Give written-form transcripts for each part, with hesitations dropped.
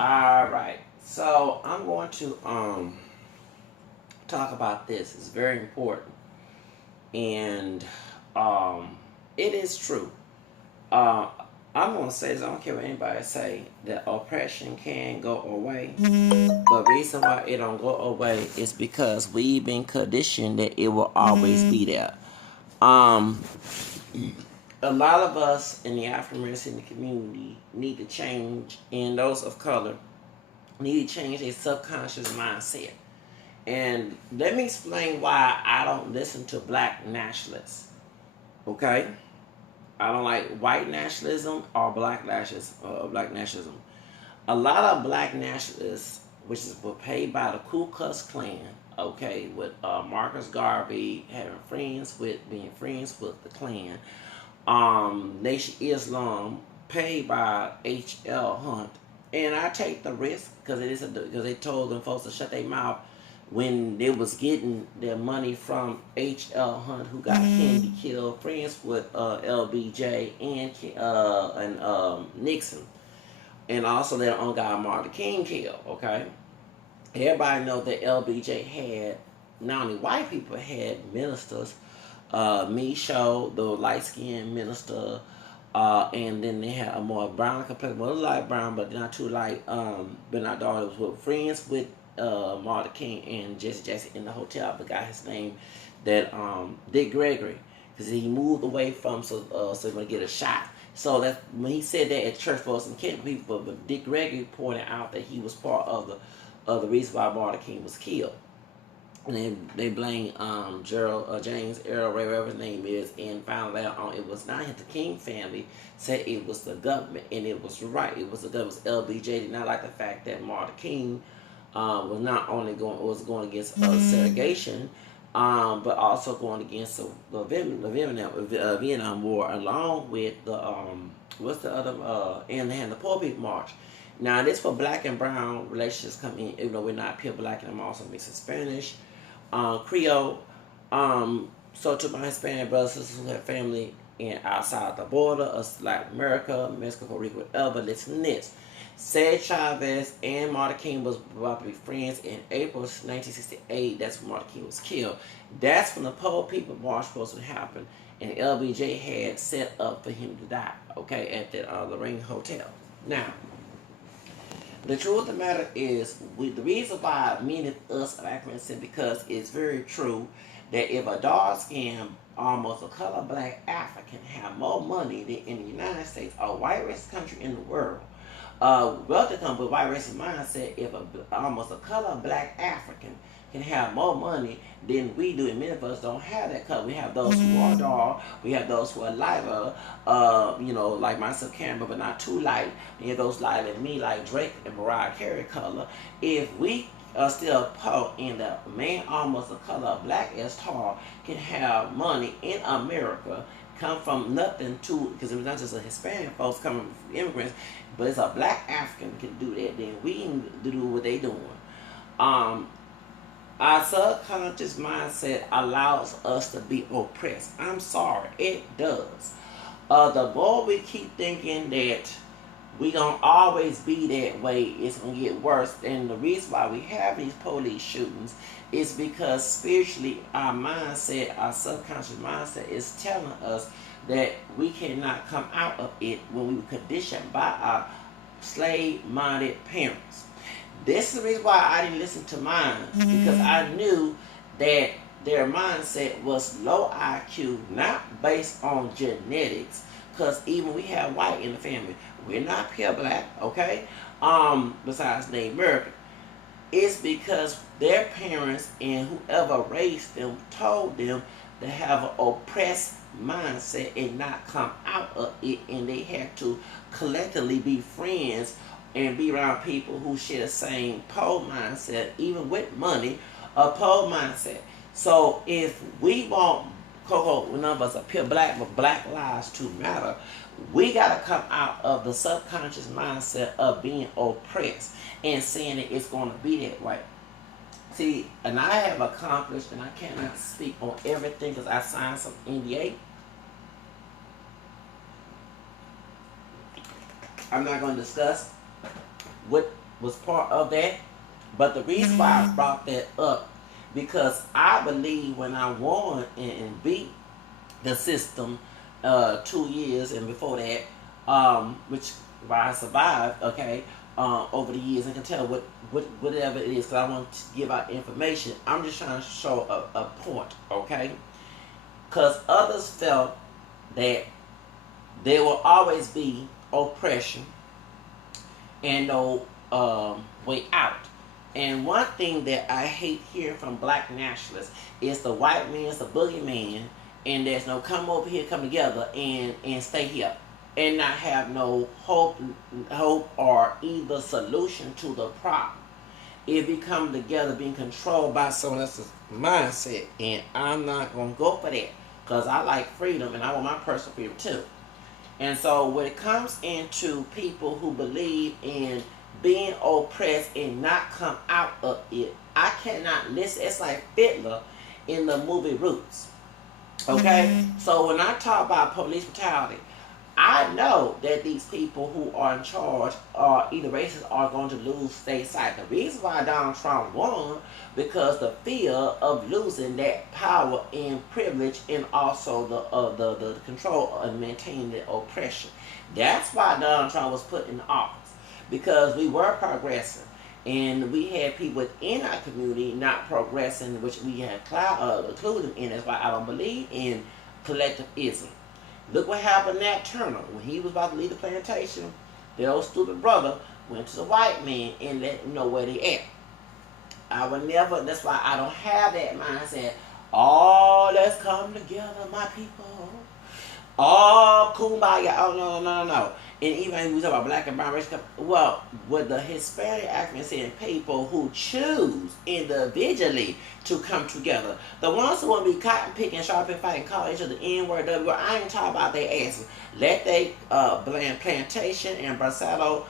Alright. So I'm going to talk about this. It's very important. And um it is true. Uh I'm gonna say this, I don't care what anybody say, that oppression can go away. But the reason why it don't go away is because we've been conditioned that it will always be there. Um a lot of us in the African American community need to change, and those of color need to change their subconscious mindset. And let me explain why I don't listen to black nationalists. Okay? I don't like white nationalism or black nationalism. Black nationalism. A lot of black nationalists, which is paid by the Ku Klux Klan, okay, with Marcus Garvey having being friends with the Klan, Nation Islam, paid by H.L. Hunt, and I take the risk because because they told them folks to shut their mouth when they was getting their money from H.L. Hunt, who got Kennedy killed, friends with LBJ and Nixon, and also their own guy Martin King killed. Okay, everybody know that LBJ had not only white people had ministers, Micho, the light skinned minister, and then they had a more brown complexion, well, light brown, but not too light. But not daughters were friends with Martin King and Jesse Jackson in the hotel. I forgot his name. That Dick Gregory, because he moved away from so he gonna get a shot. So that when he said that at church for some Kent people, but Dick Gregory pointed out that he was part of the reason why Martin King was killed. And they blame Gerald James Earl Ray, whatever his name is, and found out it was not the King family. Said it was the government, and it was right. It was the government. LBJ did not like the fact that Martin King was not only going against segregation, but also going against the Vietnam War, along with the what's the other and they had the Poor People March. Now this for black and brown relationships come in, even though we're not pure black, and I'm also mixing Spanish, Creole. So to my Hispanic brothers and sisters who have family in outside the border, us Latin America, Mexico, Puerto Rico, whatever, listen to this. Said Chavez and Martin King was about to be friends in April 1968. That's when Martin King was killed. That's when the Poor People March was supposed to happen, and LBJ had set up for him to die. Okay, at the Lorraine Hotel. Now, the truth of the matter is, the reason why many of us are Africans is because it's very true that if a dark skinned, almost a color black African have more money than in the United States, a white racist country in the world, wealthy come with white racist mindset, if almost a color black African can have more money than we do, and many of us don't have that color. We have those who are dark, we have those who are lighter, like myself, Cameron, but not too light. And you have those lighter than me, like Drake and Mariah Carey color. If we are still poor and the man almost a color black as tall can have money in America, come from nothing to, because it's not just a Hispanic folks coming from immigrants, but it's a black African can do that, then we can do what they doing. Our subconscious mindset allows us to be oppressed. I'm sorry, it does. The more we keep thinking that we gonna always be that way, it's gonna get worse. And the reason why we have these police shootings is because spiritually our mindset, our subconscious mindset is telling us that we cannot come out of it when we were conditioned by our slave-minded parents. This is the reason why I didn't listen to mine, because I knew that their mindset was low IQ, not based on genetics. Because even we have white in the family, we're not pure black, okay? Besides Native American, it's because their parents and whoever raised them told them to have an oppressed mindset and not come out of it, and they had to collectively be friends and be around people who share the same poor mindset, even with money, a poor mindset. So if we want Coco, none of us are pure black, but black lives to matter, we got to come out of the subconscious mindset of being oppressed and saying that it's going to be that way. See, and I have accomplished, and I cannot speak on everything because I signed some NDA. I'm not going to discuss what was part of that. But the reason why I brought that up, because I believe when I won and beat the system 2 years and before that, which why I survived, okay, over the years, and can tell whatever it is, because I want to give out information. I'm just trying to show a point, okay? Because others felt that there will always be oppression and no way out. And one thing that I hate hearing from black nationalists is the white man's the boogeyman, and there's no come over here, come together, and stay here, and not have no hope or either solution to the problem. If we come together being controlled by someone else's mindset, and I'm not gonna go for that, because I like freedom and I want my personal freedom too. And so when it comes into people who believe in being oppressed and not come out of it, I cannot listen. It's like Fiddler in the movie Roots. Okay? So when I talk about police brutality, I know that these people who are in charge are either racist or going to lose state side. The reason why Donald Trump won, because the fear of losing that power and privilege, and also the control and maintaining the oppression. That's why Donald Trump was put in office, because we were progressive. And we had people within our community not progressing, which we had included in. That's why I don't believe in collectivism. Look what happened to Nat Turner. When he was about to leave the plantation, the old stupid brother went to the white man and let him know where they at. I would never, that's why I don't have that mindset. Oh, let's come together, my people. Oh, kumbaya. Oh, no. And even we talk about black and brown race, well, with the Hispanic African people who choose individually to come together, the ones who want to be cotton picking, sharp and fighting, call each other N-word, W-word, I ain't talking about their asses. Let they blame Plantation and Barcelo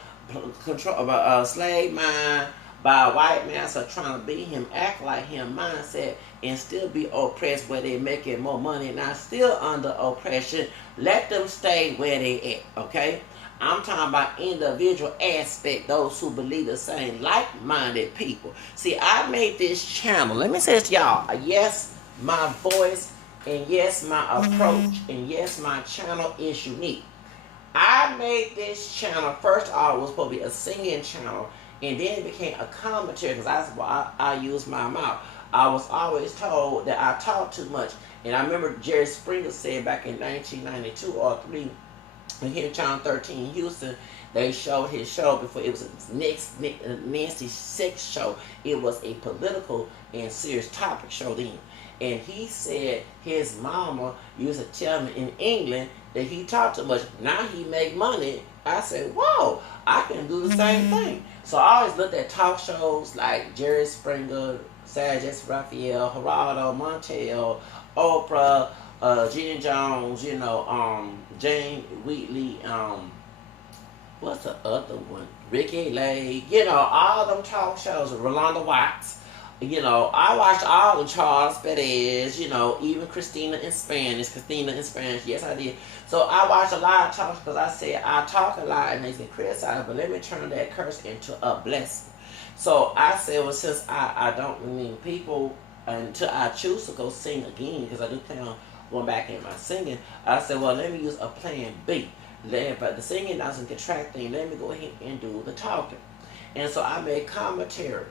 control slave mind by a white master trying to be him, act like him mindset, and still be oppressed where they making more money and not still under oppression. Let them stay where they at, okay? I'm talking about individual aspect, those who believe the same, like-minded people. See, I made this channel. Let me say this to y'all. Yes, my voice, and yes, my approach, and yes, my channel is unique. I made this channel, first off, it was supposed to be a singing channel, and then it became a commentary, because I use my mouth. I was always told that I talk too much. And I remember Jerry Springer said back in 1992 or 3, here in Channel 13 in Houston, they showed his show before. It was a nasty sex show. It was a political and serious topic show then. And he said his mama used to tell me in England that he talked too much. Now he make money. I said, whoa, I can do the same thing. So I always looked at talk shows like Jerry Springer, Sarah Jessica Raphael, Geraldo, Montel, Oprah, Gina Jones, Jane Wheatley, what's the other one? Ricky Lake, all them talk shows, Rolanda Watts. I watched all the Charles Perez, even Christina in Spanish, yes I did. So I watched a lot of talks because I said I talk a lot and they can criticize, but let me turn that curse into a blessing. So I said, well, since I don't mean people, until I choose to go sing again, because I do plan on going back in my singing, I said, well, let me use a plan B. But the singing doesn't contract thing, let me go ahead and do the talking. And so I made commentary.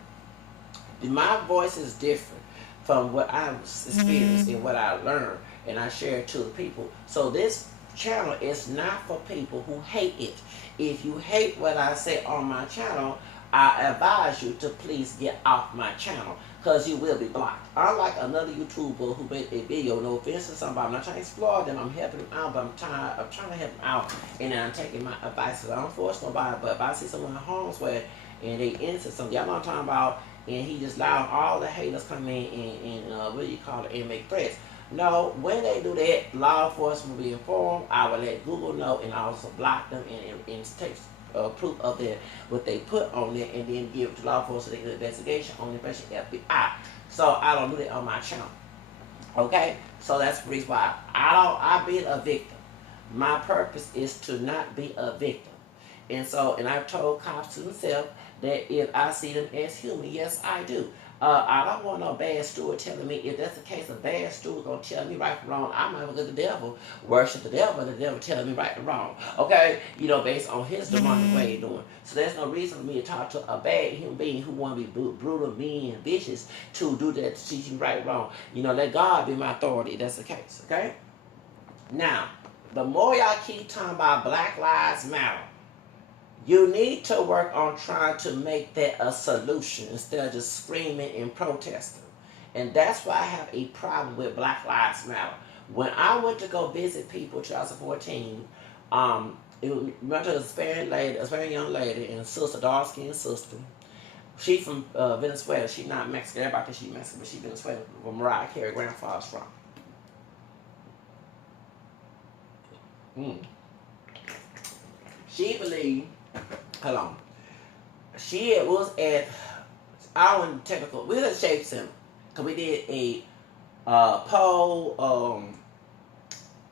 My voice is different from what I've experienced and what I learned, and I share it to the people. So this channel is not for people who hate it. If you hate what I say on my channel, I advise you to please get off my channel, because you will be blocked. Unlike another YouTuber who made a video, no offense to somebody, I'm not trying to explore them, I'm helping them out, but I'm trying to help them out, and I'm taking my advice. I don't force nobody, but if I see someone in harm's way and they into something, y'all know what I'm talking about, and he just allowed all the haters come in and what do you call it, and make threats. No, when they do that, law enforcement will be informed. I will let Google know and also block them and take proof of what they put on there, and then give it to law enforcement to investigation on the FBI. So I don't do that on my channel. Okay? So that's the reason why I been a victim. My purpose is to not be a victim. And I've told cops to themselves that if I see them as human, yes, I do. I don't want no bad steward telling me. If that's the case, a bad steward gonna tell me right from wrong. I might go to the devil, worship the devil, and the devil telling me right and wrong. Okay, based on his demonic way of doing. So there's no reason for me to talk to a bad human being who want to be brutal, mean, and vicious to do that to teach me right and wrong. Let God be my authority. If that's the case. Okay. Now, the more y'all keep talking about Black Lives Matter, you need to work on trying to make that a solution instead of just screaming and protesting. And that's why I have a problem with Black Lives Matter. When I went to go visit people in 2014, went to a Spanish young lady and sister, dark-skinned sister. She from Venezuela. She not Mexican. Everybody thinks she's Mexican, but she Venezuelan, where Mariah Carey grandfather's from. She believed, hold on. She was at our technical, we was at Shape Center, because we did a pole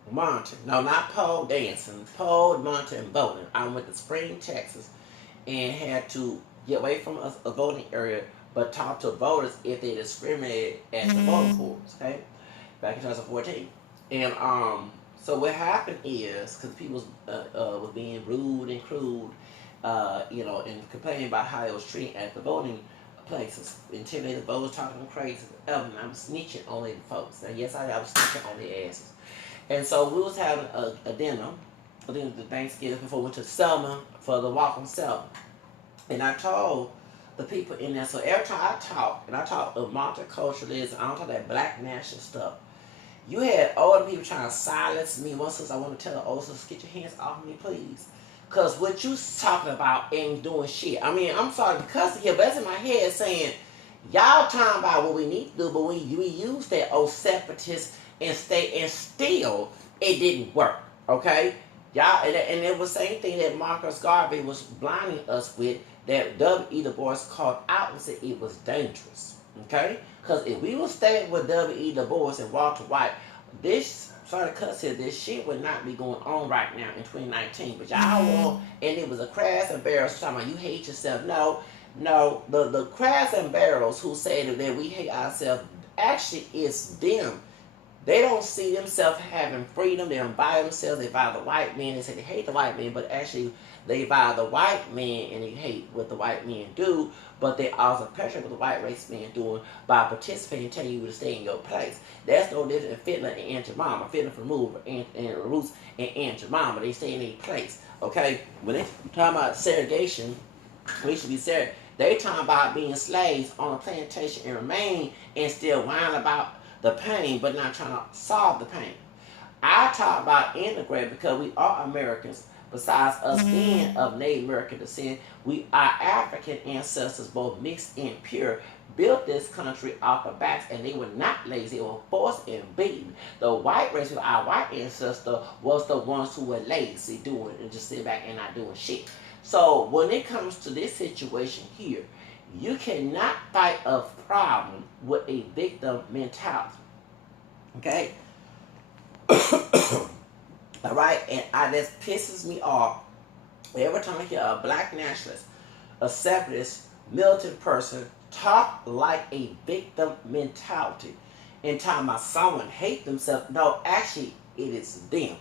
mountain. No, not pole dancing, pole mountain voting. I went to Spring, Texas, and had to get away from a voting area, but talk to voters if they discriminated at the voting polls, okay? Back in 2014. And so what happened is, because people was being rude and crude, and complaining about how it was treated at the voting places, intimidating voters, talking them crazy, and I'm snitching on the folks. And yes, I was snitching on their asses. And so we was having a dinner, the Thanksgiving before we went to Selma for the walk on Selma. And I told the people in there, so every time I talk of multiculturalism, I don't talk that black national stuff. You had older people trying to silence me. One sister, I want to tell the old sister, get your hands off me, please. Because what you talking about ain't doing shit. I mean, I'm sorry to cuss here, but that's in my head saying, y'all talking about what we need to do, but we use that old separatist and still it didn't work. Okay? Y'all, and it was the same thing that Marcus Garvey was blinding us with, that W.E. Du Bois called out and said it was dangerous. Okay? Because if we were staying with W.E. Du Bois and Walter White, this shit would not be going on right now in 2019. But y'all want, and it was a crass and barrels talking about you hate yourself. No, the crass and barrels who say that we hate ourselves, actually it's them. They don't see themselves having freedom. They don't buy themselves. They buy the white man. They say they hate the white man, but actually they buy the white man and they hate what the white men do. But they also pressure what the white race men doing by participating, telling you to stay in your place. That's no different than Fiddler and Aunt Jemima. Fiddler from Roots and Aunt Jemima. They stay in their place. Okay? When they talk about segregation, we should be segregated. They talking about being slaves on a plantation and remain and still whine about the pain, but not trying to solve the pain. I talk about integrate because we are Americans. Besides us being of Native American descent, our African ancestors, both mixed and pure, built this country off the backs, and they were not lazy. They were forced and beaten. The white race, our white ancestor, was the ones who were lazy, doing and just sitting back and not doing shit. So when it comes to this situation here, you cannot fight a problem with a victim mentality. Okay? Alright? And this pisses me off every time I hear a black nationalist, a separatist, militant person talk like a victim mentality and talking about someone hate themselves. No, actually, it is them.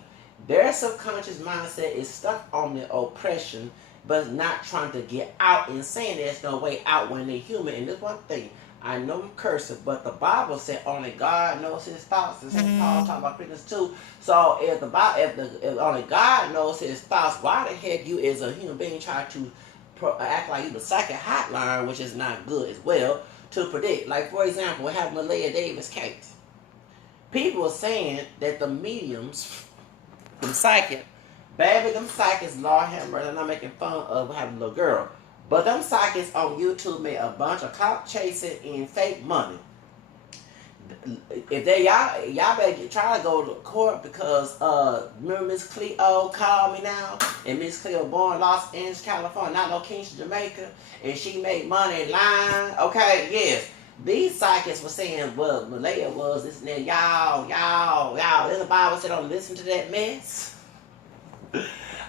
Their subconscious mindset is stuck on the oppression, but not trying to get out and saying there's no way out when they're human. And this one thing, I know I'm cursing, but the Bible said only God knows his thoughts. And St. Paul talking about Christians too. So if only God knows his thoughts, why the heck you as a human being try to act like you the psychic hotline, which is not good as well, to predict? Like, for example, what happened with Leah Davis' case. People are saying that the mediums from psychic, baby, them psychics, Lord have mercy, I'm not making fun of having a little girl, but them psychics on YouTube made a bunch of clout chasing and fake money. If y'all better try to go to court because remember Miss Cleo called me now, and Miss Cleo born in Los Angeles, California, not no Kingston, Jamaica, and she made money lying. Okay, yes. These psychics were saying, well, Malaya was this and that. Y'all. Then the Bible said, don't listen to that mess.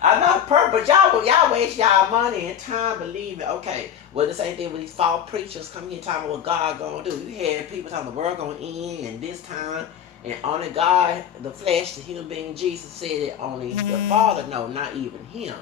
I'm not perfect, but y'all waste y'all money and time believing. Okay, well the same thing with these false preachers coming here talking about what God gonna do. You had people talking the world gonna end and this time, and only God, the flesh, the human being, Jesus said it. Only the Father know, not even Him.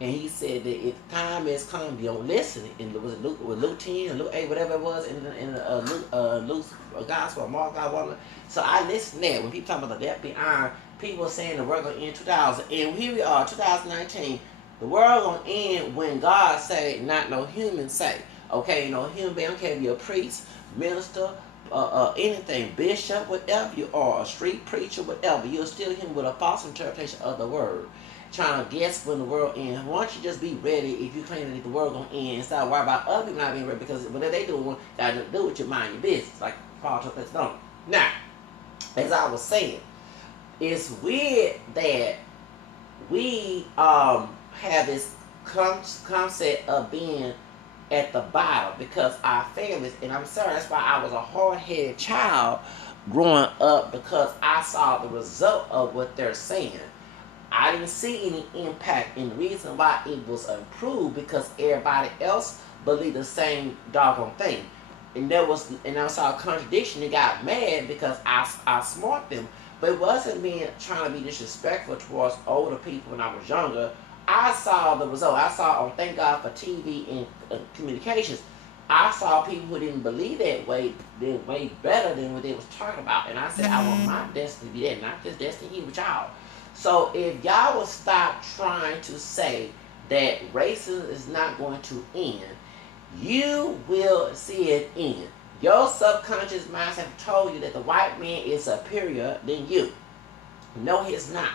And He said that if time has come, you don't listen. And it was Luke 10, Luke 8, whatever it was in Luke's gospel, Mark, God, one. So I listened to that when people talk about the death beyond. People are saying the world gonna end 2000, and here we are, 2019. The world gonna end when God say, not no human say. Okay, no human being. I don't care if you're a priest, minister, anything, bishop, whatever you are, a street preacher, whatever. You're still human with a false interpretation of the word, trying to guess when the world ends. Why don't you just be ready if you claim that the world gonna end and start worrying about other people not being ready, because whatever they do, got to do with your mind, your business, like Paul took that down. Now, as I was saying, it's weird that we have this concept of being at the bottom because our families, and I'm sorry, that's why I was a hard-headed child growing up, because I saw the result of what they're saying. I didn't see any impact, and the reason why it was improved because everybody else believed the same doggone thing. And I saw a contradiction and got mad because I smart them. But it wasn't me trying to be disrespectful towards older people when I was younger. I saw the result. I saw on Thank God for TV and communications. I saw people who didn't believe that way did way better than what they was talking about. And I said, I want my destiny to be that, not just destiny here with y'all. So if y'all will stop trying to say that racism is not going to end, you will see it end. Your subconscious mind have told you that the white man is superior than you. No, he's not.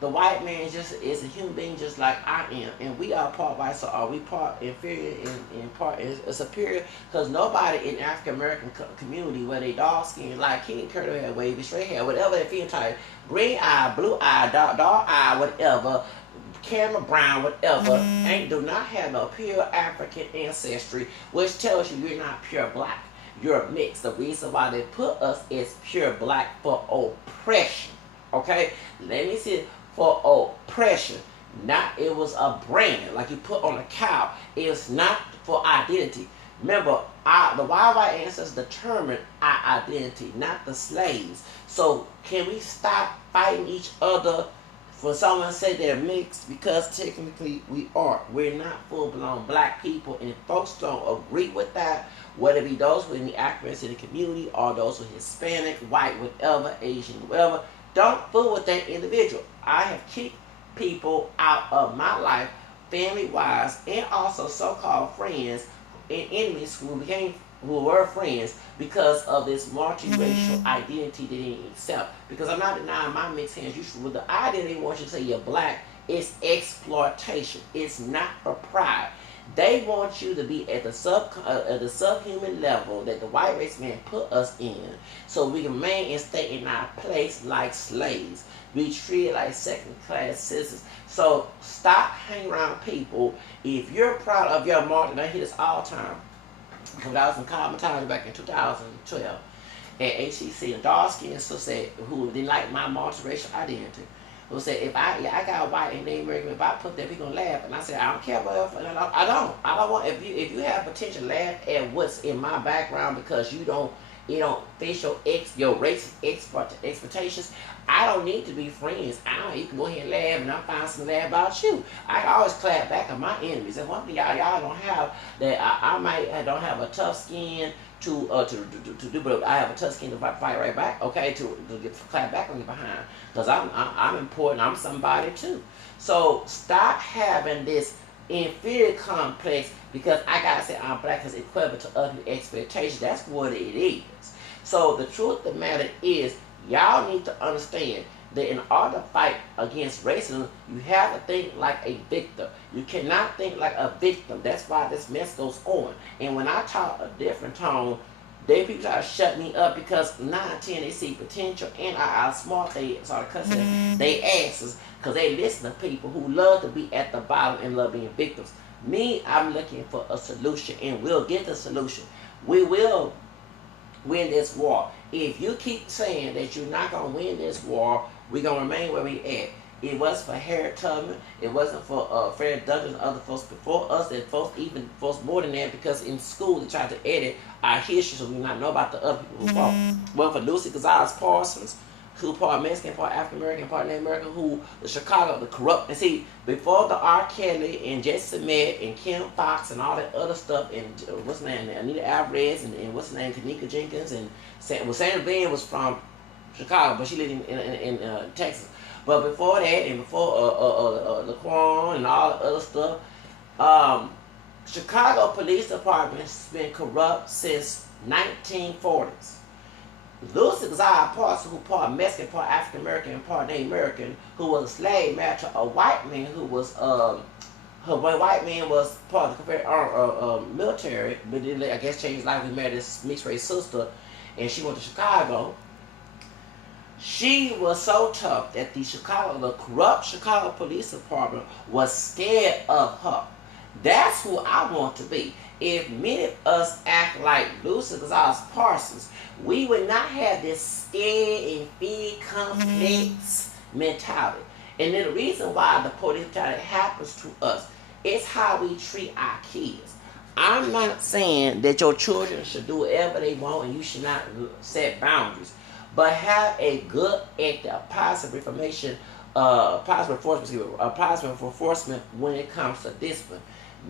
The white man is a human being just like I am, and we are part white. So are we part inferior and part superior? Because nobody in African American community, where they dark skin, like King Curly hair, wavy straight hair, whatever they feel type, green eye, blue eye, dark eye, whatever, camera brown, whatever, do not have no pure African ancestry, which tells you you're not pure black. You're mixed. The reason why they put us is pure black for oppression. Okay? Let me see it. For oppression. Not it was a brand like you put on a cow. It's not for identity. Remember, the white ancestors determined our identity, not the slaves. So can we stop fighting each other for someone to say they're mixed? Because technically we are. We're not full-blown black people, and if folks don't agree with that, whether it be those who in the African in the community or those who Hispanic, white, whatever, Asian, whatever, don't fool with that individual. I have kicked people out of my life, family-wise, and also so-called friends and enemies who were friends because of this multiracial identity they didn't accept. Because I'm not denying my mixed hands. With the identity, want you to say you're black, it's exploitation. It's not for pride. They want you to be at the subhuman level that the white race man put us in, so we can remain and stay in our place like slaves. Be treated like second-class citizens. So stop hanging around people. If you're proud of your march, and I hear this all the time, because I was in commentator back in 2012 at HCC, and dark skin so said who didn't like my multiracial identity. Who said if I got white and they American, if I put that, people gonna laugh. And I said I don't care about it. I don't want if you have potential, laugh at what's in my background because you don't face your race expectations. I don't need to be friends. You can go ahead and laugh, and I'll find something to laugh about you. I can always clap back at my enemies. And one thing y'all don't have that I don't have a tough skin to do, but I have a tough skin to fight right back. Okay, to get clap back on you behind, because I'm important. I'm somebody too. So stop having this inferior complex because I gotta say I'm black because it's equivalent to other expectations. That's what it is. So the truth of the matter is, y'all need to understand that in order to fight against racism, you have to think like a victim. You cannot think like a victim. That's why this mess goes on. And when I talk a different tone, people try to shut me up because 9 10 they see potential and I smart they start cussing they asses because they listen to people who love to be at the bottom and love being victims. Me, I'm looking for a solution, and we'll get the solution. We will win this war. If you keep saying that you're not going to win this war, we're going to remain where we at. It wasn't for Harriet Tubman. It wasn't for Fred Douglass and other folks before us. And folks, even folks more than that, because in school they tried to edit our history so we not know about the other people who fought. Well, for Lucy Gonzalez Parsons, who part Mexican, part African American, part Native American, who the Chicago, the corrupt. And see, before the R. Kelly and Jesse Met and Kim Fox and all that other stuff, and what's her name, Anita Alvarez, and what's her name, Kanika Jenkins, and Sandra Bland was from Chicago, but she lived in Texas. But before that, and before Laquan and all the other stuff, Chicago Police Department's been corrupt since 1940s. Lucy Gonzalez Parsons, who part Mexican, part African American, and part Native American, who was a slave, married to a white man who was her white man was part of the Confederate military, but then I guess changed his life. He married this mixed race sister, and she went to Chicago. She was so tough that the corrupt Chicago Police Department was scared of her. That's who I want to be. If many of us act like Lucy Gonzalez Parsons, we would not have this scared and fear complex mentality. And then the reason why the police brutality happens to us is how we treat our kids. I'm not saying that your children should do whatever they want and you should not set boundaries, but have a good positive information, positive enforcement when it comes to discipline.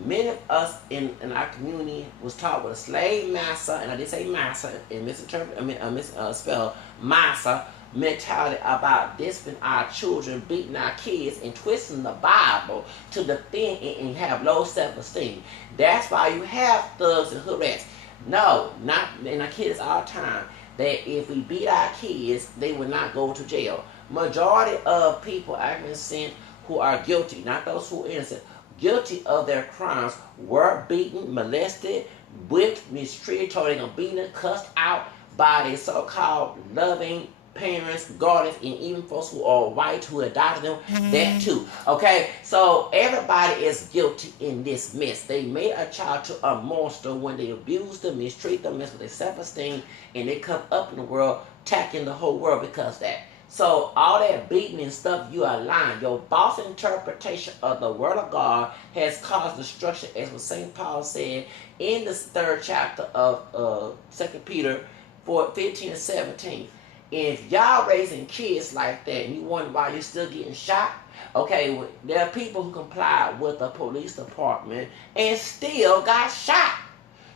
Many of us in our community was taught with a slave master, and I did say master and misspell master mentality about disciplining our children, beating our kids, and twisting the Bible to defend and have low self-esteem. That's why you have thugs and hood rats. No, not in our kids all the time. That if we beat our kids, they would not go to jail. Majority of people I've been seen who are guilty, not those who are innocent, guilty of their crimes, were beaten, molested, whipped, mistreated, told they're gonna beat them, cussed out by their so-called loving parents, guardians, and even folks who are white who adopted them, that too. Okay, so everybody is guilty in this mess. They made a child to a monster when they abuse them, mistreat them, mess with their self-esteem, and they come up in the world, attacking the whole world because of that. So all that beating and stuff, you are lying. Your false interpretation of the word of God has caused destruction, as what St. Paul said in the 3rd chapter of 2 Peter 4:15 and 17. If y'all raising kids like that and you wonder why you're still getting shot, okay, there are people who complied with the police department and still got shot.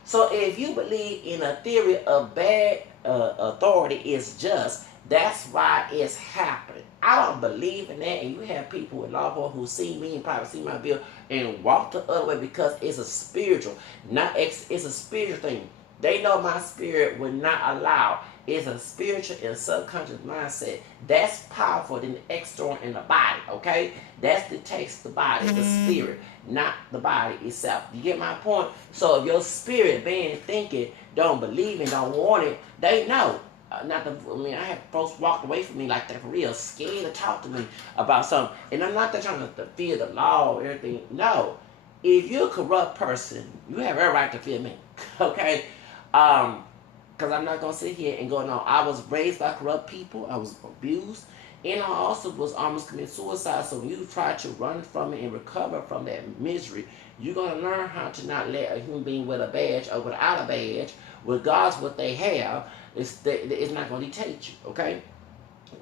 So if you believe in a theory of bad authority is just, that's why it's happening. I don't believe in that, and you have people with law enforcement who see me and probably see my bill and walk the other way because it's a spiritual, it's a spiritual thing. They know my spirit would not allow. It's a spiritual and subconscious mindset. That's powerful than the external in the body, okay? That dictates the body, the spirit, not the body itself. You get my point? So if your spirit, being thinking, don't believe and don't want it, they know. I have folks walked away from me like that for real, scared to talk to me about something. And I'm not trying to fear the law or everything. No. If you're a corrupt person, you have every right to fear me, okay? Because I'm not going to sit here and go, no, I was raised by corrupt people. I was abused. And I also was almost committing suicide. So when you try to run from it and recover from that misery, you're going to learn how to not let a human being with a badge or without a badge, regardless of what they have, it's not going to dictate you, okay?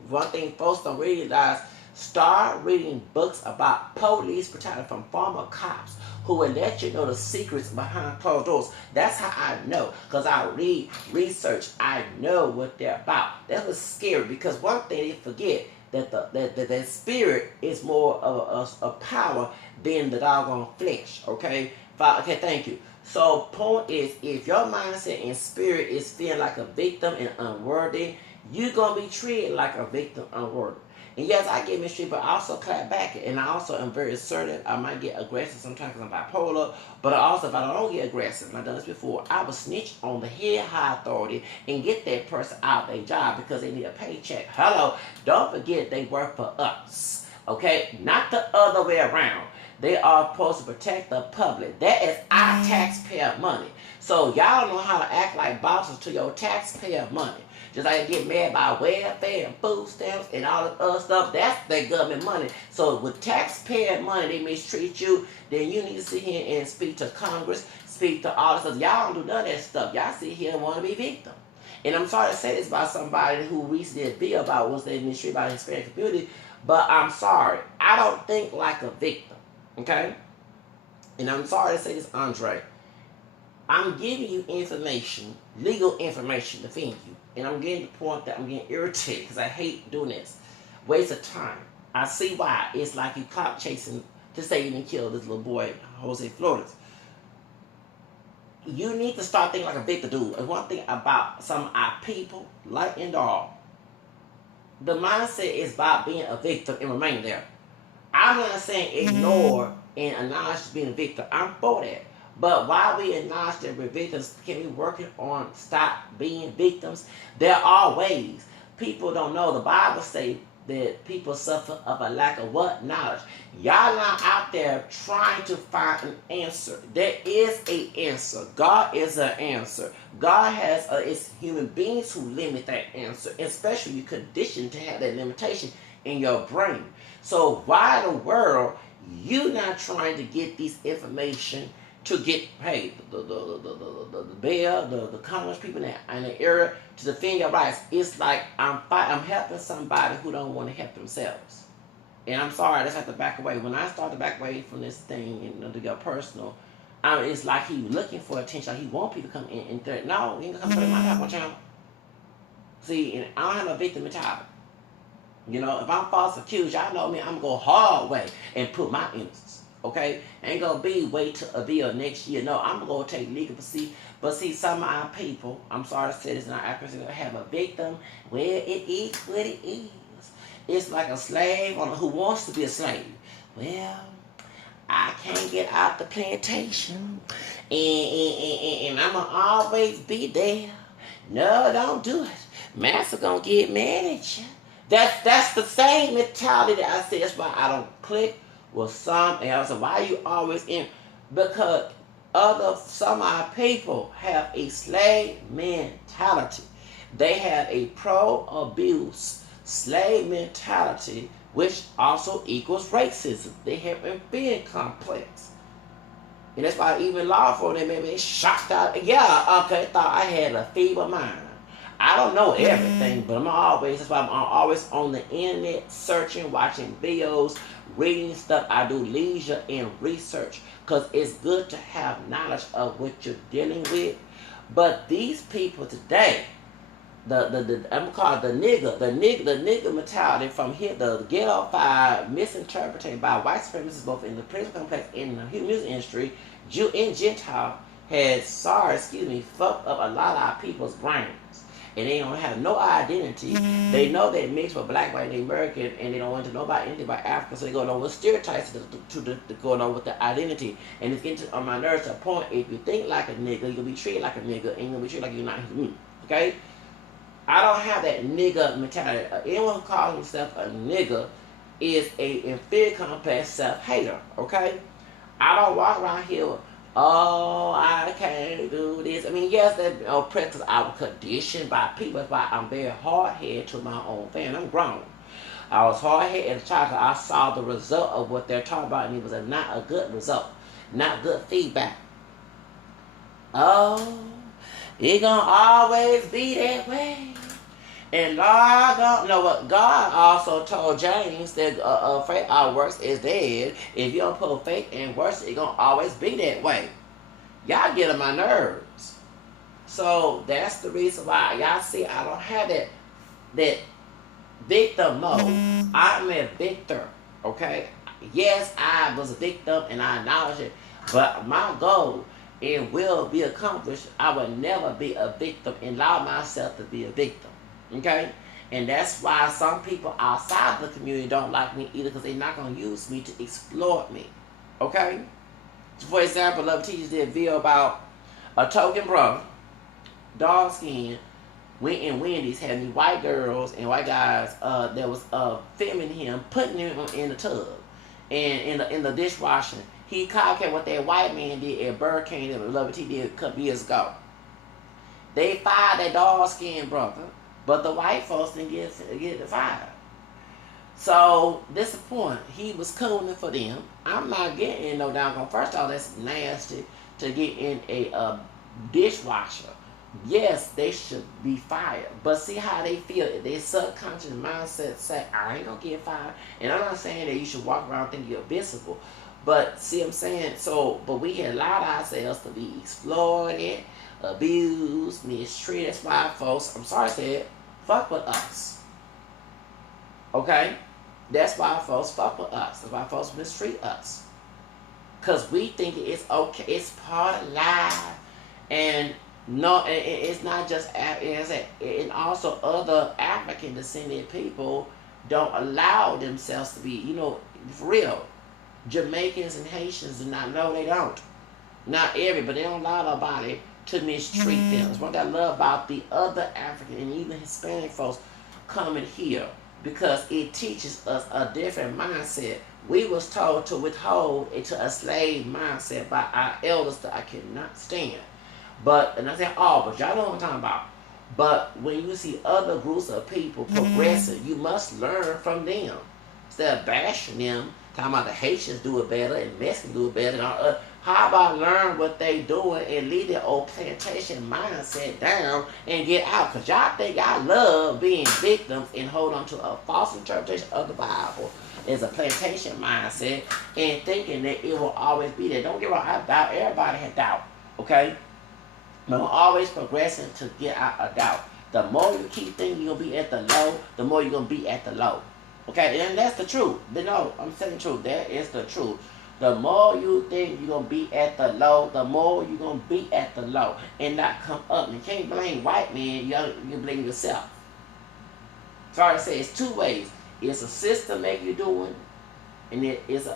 One thing folks don't realize, start reading books about police brutality from former cops who will let you know the secrets behind closed doors. That's how I know, because I read, research, I know what they're about. That was scary, because one thing they forget, that the spirit is more of a power than the doggone flesh, okay? Okay, thank you. So point is, if your mindset and spirit is feeling like a victim and unworthy, you're going to be treated like a victim unworthy. And yes, I get mistreated, but I also clap back. And I also am very assertive. I might get aggressive sometimes because I'm bipolar. But also, if I don't get aggressive, and I've done this before, I will snitch on the head high authority and get that person out of their job because they need a paycheck. Hello, don't forget they work for us. Okay? Not the other way around. They are supposed to protect the public. That is our taxpayer money. So y'all don't know how to act like bosses to your taxpayer money. Just like they get mad by welfare and food stamps and all this other stuff. That's their government money. So with taxpayer money, they mistreat you. Then you need to sit here and speak to Congress, speak to all this stuff. Y'all don't do none of that stuff. Y'all sit here and want to be victim. And I'm sorry to say this about somebody who recently did a video about what's they mistreated by the Hispanic community, but I'm sorry. I don't think like a victim. Okay? And I'm sorry to say this, Andre. I'm giving you information, legal information to defend you. And I'm getting to the point that I'm getting irritated because I hate doing this. Waste of time. I see why. It's like you cop chasing to say you didn't kill this little boy, Jose Flores. You need to start thinking like a victim, dude. And one thing about some of our people, light and dark, the mindset is about being a victim and remain there. I'm not saying ignore and acknowledge being a victim. I'm for that. But while we acknowledge that we're victims, can we work on stop being victims? There are ways. People don't know. The Bible says that people suffer of a lack of what? Knowledge. Y'all not out there trying to find an answer. There is an answer. God is an answer. God has, it's human beings who limit that answer. Especially you conditioned to have that limitation in your brain. So why in the world you not trying to get these information to get, hey, the bear, the Congress people in the area to defend your rights? It's like I'm helping somebody who don't want to help themselves. And I'm sorry, I just have to back away. When I start to back away from this thing and to get personal, it's like he looking for attention. Like he want people to come in and threaten. No, he ain't gonna come to my top channel. See, and I don't have no victim mentality. You know, if I'm false accused, y'all know me, I'm gonna go hard way and put my innocence. Okay? Ain't gonna be wait till a bill next year. No, I'm gonna take legal proceed. But see, some of our people, I'm sorry to say this, not accuracy, have a victim where it is what it is. It's like a slave who wants to be a slave. Well, I can't get out the plantation, and I'm gonna always be there. No, don't do it. Master gonna get mad at you. That's the same mentality that I said. That's why I don't click with some else. Why you always in? Because some of our people have a slave mentality. They have a pro-abuse slave mentality, which also equals racism. They have a being complex. And that's why even law enforcement may be shocked out. Yeah, okay, thought I had a feeble mind. I don't know everything, but that's why I'm always on the internet searching, watching videos, reading stuff. I do leisure and research because it's good to have knowledge of what you're dealing with. But these people today, I'm gonna call it the nigga mentality from here, the ghetto fire misinterpreted by white supremacists both in the prison complex and in the music industry, Jew and Gentile, has fucked up a lot of our people's brains. And they don't have no identity. They know they're mixed with black, white, and American, and they don't want to know about anything about Africa, so they go on with stereotypes to go on with the identity. And it's getting on my nerves to a point, if you think like a nigga, you're going to be treated like a nigga, and you're going to be treated like you're not human. Okay? I don't have that nigga mentality. Anyone who calls himself a nigga is a inferior complex self-hater. Okay? I don't walk around here with, oh, I can't do this. I mean, yes, that's oppressed because I was conditioned by people. That's why I'm very hard-headed to my own family. I'm grown. I was hard-headed as a child because I saw the result of what they're talking about, and it was not a good result. Not good feedback. Oh, it gonna always be that way. And Lord don't know what God also told James that faith our works is dead. If you don't put faith in works, it's gonna always be that way. Y'all get on my nerves. So that's the reason why y'all see I don't have that victim mode. I'm a victor. Okay? Yes, I was a victim and I acknowledge it. But my goal, it will be accomplished. I will never be a victim and allow myself to be a victim. Okay? And that's why some people outside the community don't like me either, because they're not going to use me to exploit me. Okay? So for example, Love Teachers did a video about a token brother, dark skin, went in Wendy's, had these white girls and white guys that was filming him, putting him in the tub. and in the dishwashing. He caught what that white man did at Burger King and Love It He did a couple years ago. They fired that dark skinned brother, but the white folks didn't get fired. So this is the point. He was cooling for them. I'm not getting in no doggone. First of all, that's nasty to get in a dishwasher. Yes, they should be fired. But see how they feel. Their subconscious mindset say, I ain't gonna get fired. And I'm not saying that you should walk around thinking you're invincible. But see what I'm saying? So, but we allow ourselves to be exploited, abused, mistreated. That's why folks, I'm sorry to say it, fuck with us. Okay? That's why folks fuck with us. That's why folks mistreat us. Because we think it's okay. It's part of life. And no, it's not just, and also other African descended people don't allow themselves to be, for real. Jamaicans and Haitians do not know, they don't. Not but they don't allow nobody to mistreat them. It's what I love about the other African and even Hispanic folks coming here, because it teaches us a different mindset. We was told to withhold into a slave mindset by our elders that I cannot stand. And I say, but y'all know what I'm talking about. But when you see other groups of people progressing, you must learn from them. Instead of bashing them, talking about the Haitians do it better and Mexicans do it better. How about learn what they doing and leave their old plantation mindset down and get out? Because y'all think y'all love being victims and hold on to a false interpretation of the Bible as a plantation mindset and thinking that it will always be there. Don't get wrong, I doubt. Everybody had doubt, okay? But we're always progressing to get out of doubt. The more you keep thinking you're going to be at the low, the more you're going to be at the low. Okay, and that's the truth. No, I'm saying the truth. That is the truth. The more you think you're going to be at the low, the more you're going to be at the low and not come up. And you can't blame white men. You blame yourself. Sorry to say, it's two ways. It's a system making you doing, and it's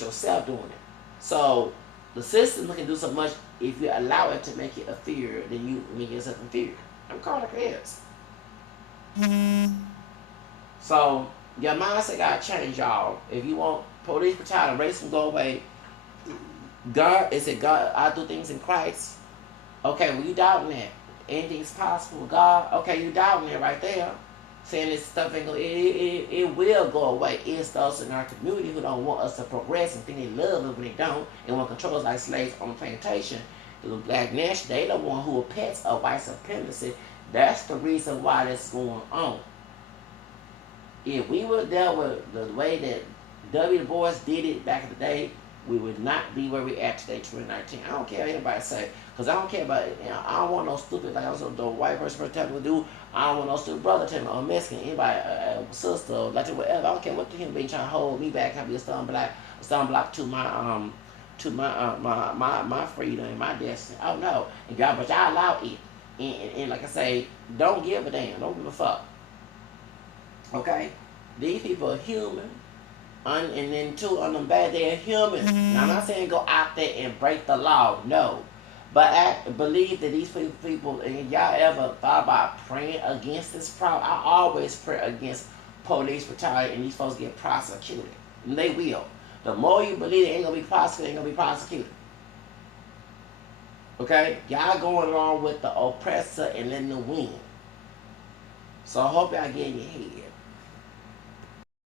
yourself doing it. So the system can do so much. If you allow it to make you inferior, then you make yourself inferior. I'm calling it is. So your mindset gotta change, y'all. If you want police brutality, racism go away, God, I do things in Christ. Okay, well you doubting that. Anything's possible with God. Okay, you doubting it right there. Saying this stuff ain't gonna, it will go away. It's those in our community who don't want us to progress and think they love us when they don't and want to control us like slaves on the plantation. The black nation, they the one who are pets of white supremacy. That's the reason why this is going on. If we would have dealt with the way that W. Du Bois did it back in the day, we would not be where we at today, 2019. I don't care what anybody say, because I don't care about it. I don't want no stupid, like I was the white person tell me to do. I don't want no stupid brother tell me, or Mexican, anybody, sister, or like whatever. I don't care what the human being trying to hold me back. I be a stumbling block to my my freedom and my destiny. Oh no, and God, but y'all allow it. And like I say, don't give a damn. Don't give a fuck. Okay? These people are human. And then too, on them bad, they're human. Now, I'm not saying go out there and break the law. No. But I believe that these people, and y'all ever thought about praying against this problem? I always pray against police brutality and these folks get prosecuted. And they will. The more you believe they ain't going to be prosecuted, they ain't going to be prosecuted. Okay? Y'all going along with the oppressor and letting them win. So I hope y'all get in your head.